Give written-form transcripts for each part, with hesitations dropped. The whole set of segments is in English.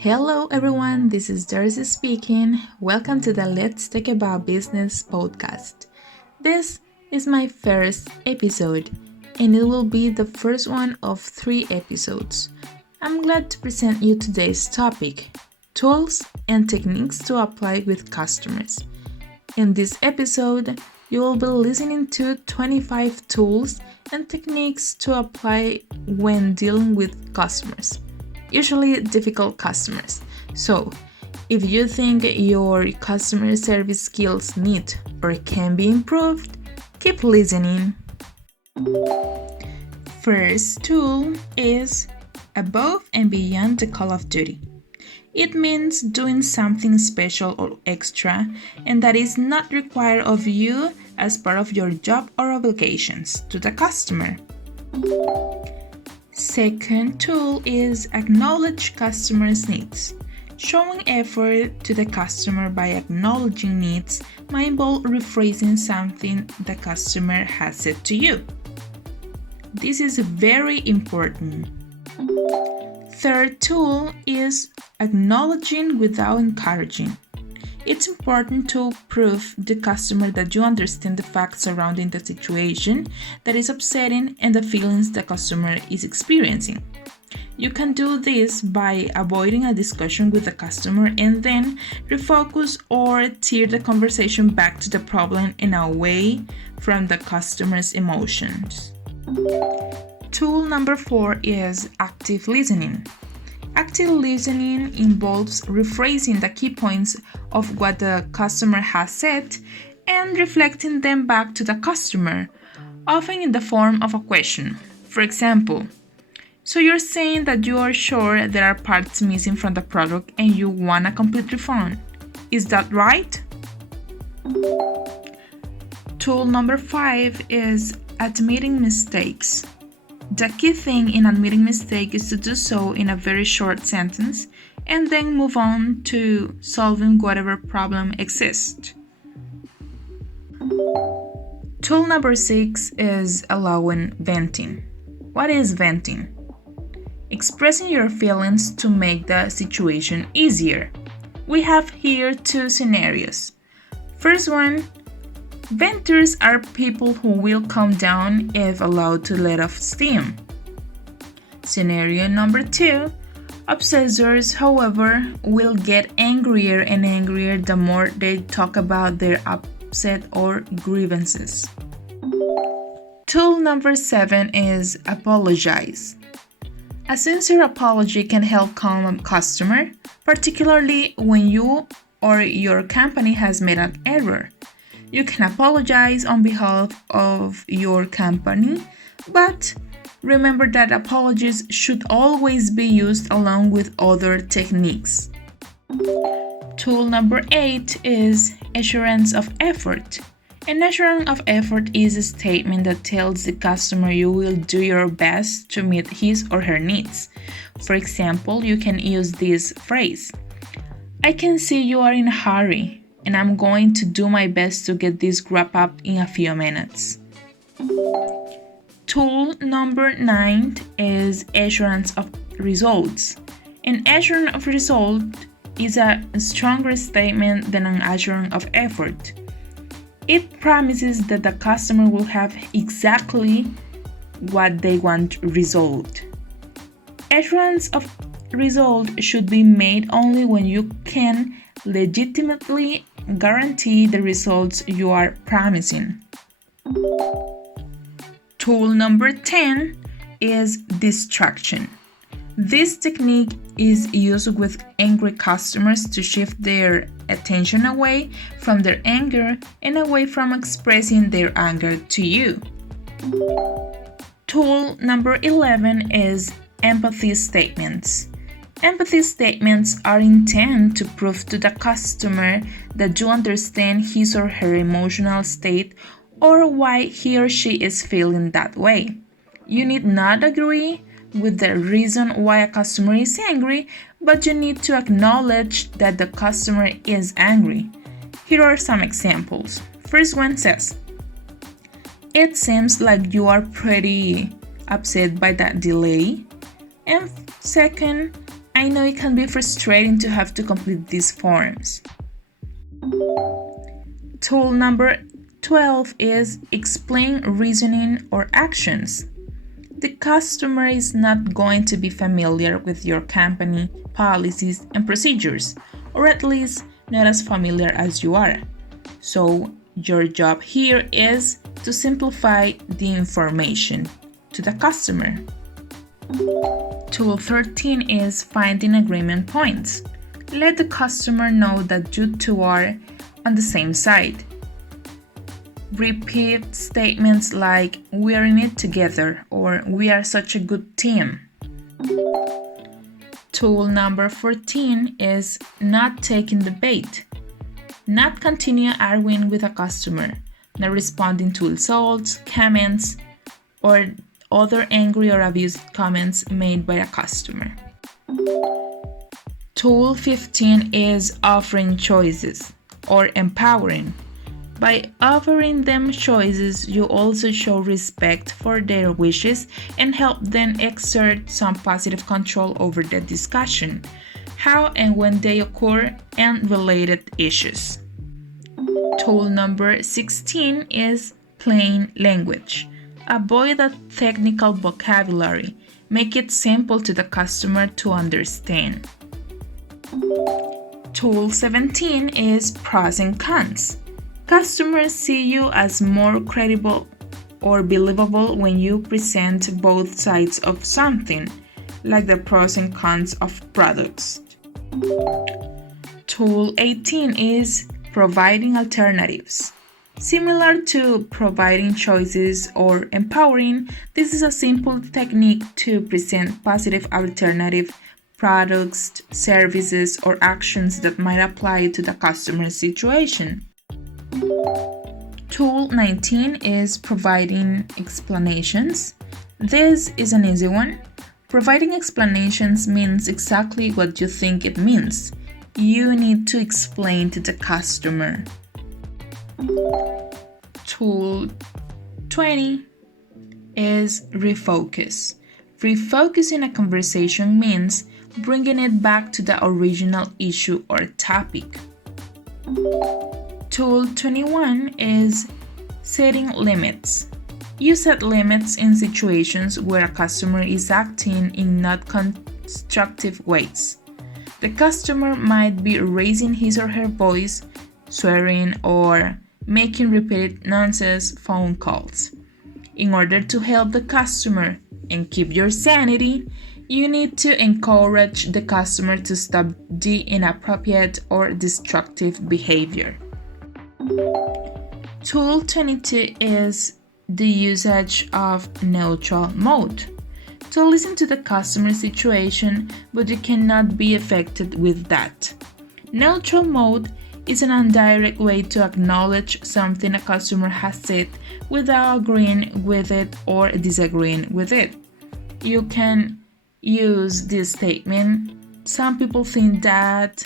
Hello everyone, this is Darcy speaking. Welcome to the Let's Talk About Business podcast. This is my first episode and it will be the first one of 3 episodes. I'm glad to present you today's topic, tools and techniques to apply with customers. In this episode, you will be listening to 25 tools and techniques to apply when dealing with customers. Usually difficult customers. So, if you think your customer service skills need or can be improved, keep listening. First tool is above and beyond the call of duty. It means doing something special or extra and that is not required of you as part of your job or obligations to the customer. Second tool is acknowledge customers' needs. Showing effort to the customer by acknowledging needs might involve rephrasing something the customer has said to you. This is very important. Third tool is acknowledging without encouraging. It's important to prove the customer that you understand the facts surrounding the situation that is upsetting and the feelings the customer is experiencing. You can do this by avoiding a discussion with the customer and then refocus or steer the conversation back to the problem and away from the customer's emotions. Tool number 4 is active listening. Active listening involves rephrasing the key points of what the customer has said and reflecting them back to the customer, often in the form of a question. For example, so you're saying that you are sure there are parts missing from the product and you want a complete refund. Is that right? Tool number 5 is admitting mistakes. The key thing in admitting mistake is to do so in a very short sentence and then move on to solving whatever problem exists. Tool number 6 is allowing venting. What is venting? Expressing your feelings to make the situation easier. We have here 2 scenarios. First one, venters are people who will calm down if allowed to let off steam. Scenario number 2, obsessors, however, will get angrier and angrier the more they talk about their upset or grievances. Tool number 7 is apologize. A sincere apology can help calm a customer, particularly when you or your company has made an error. You can apologize on behalf of your company, but remember that apologies should always be used along with other techniques. Tool number 8 is assurance of effort. An assurance of effort is a statement that tells the customer you will do your best to meet his or her needs. For example, you can use this phrase, I can see you are in a hurry, and I'm going to do my best to get this wrapped up in a few minutes. Tool number 9 is assurance of results. An assurance of result is a stronger statement than an assurance of effort. It promises that the customer will have exactly what they want resolved. Assurance of result should be made only when you can legitimately guarantee the results you are promising. Tool number 10 is distraction. This technique is used with angry customers to shift their attention away from their anger and away from expressing their anger to you. Tool number 11 is empathy statements. Empathy statements are intended to prove to the customer that you understand his or her emotional state or why he or she is feeling that way. You need not agree with the reason why a customer is angry, but you need to acknowledge that the customer is angry. Here are some examples. First one says, it seems like you are pretty upset by that delay. And second, I know it can be frustrating to have to complete these forms. Tool number 12 is explain reasoning or actions. The customer is not going to be familiar with your company policies and procedures, or at least not as familiar as you are. So your job here is to simplify the information to the customer. Tool 13 is finding agreement points. Let the customer know that you two are on the same side. Repeat statements like, "We are in it together," or "We are such a good team." Tool number 14 is not taking the bait. Not continue arguing with a customer, not responding to insults, comments, or other angry or abusive comments made by a customer. Tool 15 is offering choices or empowering. By offering them choices, you also show respect for their wishes and help them exert some positive control over the discussion, how and when they occur, and related issues. Tool number 16 is plain language. Avoid the technical vocabulary. Make it simple to the customer to understand. Tool 17 is pros and cons. Customers see you as more credible or believable when you present both sides of something, like the pros and cons of products. Tool 18 is providing alternatives. Similar to providing choices or empowering, this is a simple technique to present positive alternative products, services, or actions that might apply to the customer's situation. Tool 19 is providing explanations. This is an easy one. Providing explanations means exactly what you think it means. You need to explain to the customer. Tool 20 is refocus. Refocusing a conversation means bringing it back to the original issue or topic. Tool 21 is setting limits. You set limits in situations where a customer is acting in not constructive ways. The customer might be raising his or her voice, swearing, or making repeated nonsense phone calls. In order to help the customer and keep your sanity, you need to encourage the customer to stop the inappropriate or destructive behavior. Tool 22 is the usage of neutral mode. To listen to the customer situation, but you cannot be affected with that. Neutral mode is an indirect way to acknowledge something a customer has said without agreeing with it or disagreeing with it. You can use this statement. Some people think that.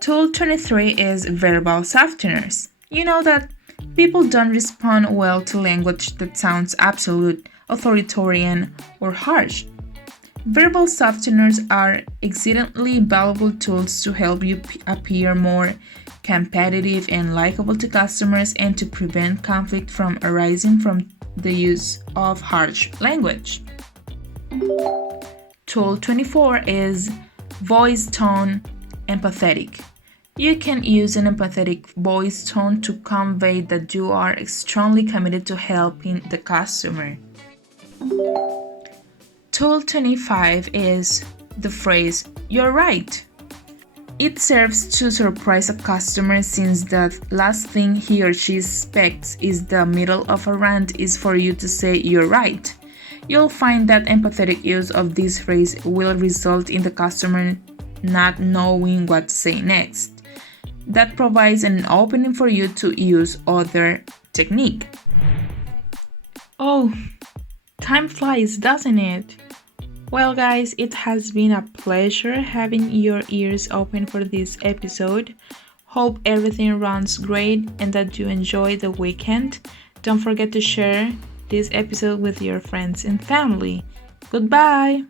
Tool 23 is verbal softeners. You know that people don't respond well to language that sounds absolute, authoritarian, or harsh. Verbal softeners are exceedingly valuable tools to help you appear more competitive and likable to customers and to prevent conflict from arising from the use of harsh language. Tool 24 is voice tone empathetic. You can use an empathetic voice tone to convey that you are strongly committed to helping the customer. Tool 25 is the phrase, "You're right." It serves to surprise a customer since the last thing he or she expects is the middle of a rant is for you to say, "You're right." You'll find that empathetic use of this phrase will result in the customer not knowing what to say next. That provides an opening for you to use other technique. Oh, time flies, doesn't it? Well, guys, it has been a pleasure having your ears open for this episode. Hope everything runs great and that you enjoy the weekend. Don't forget to share this episode with your friends and family. Goodbye!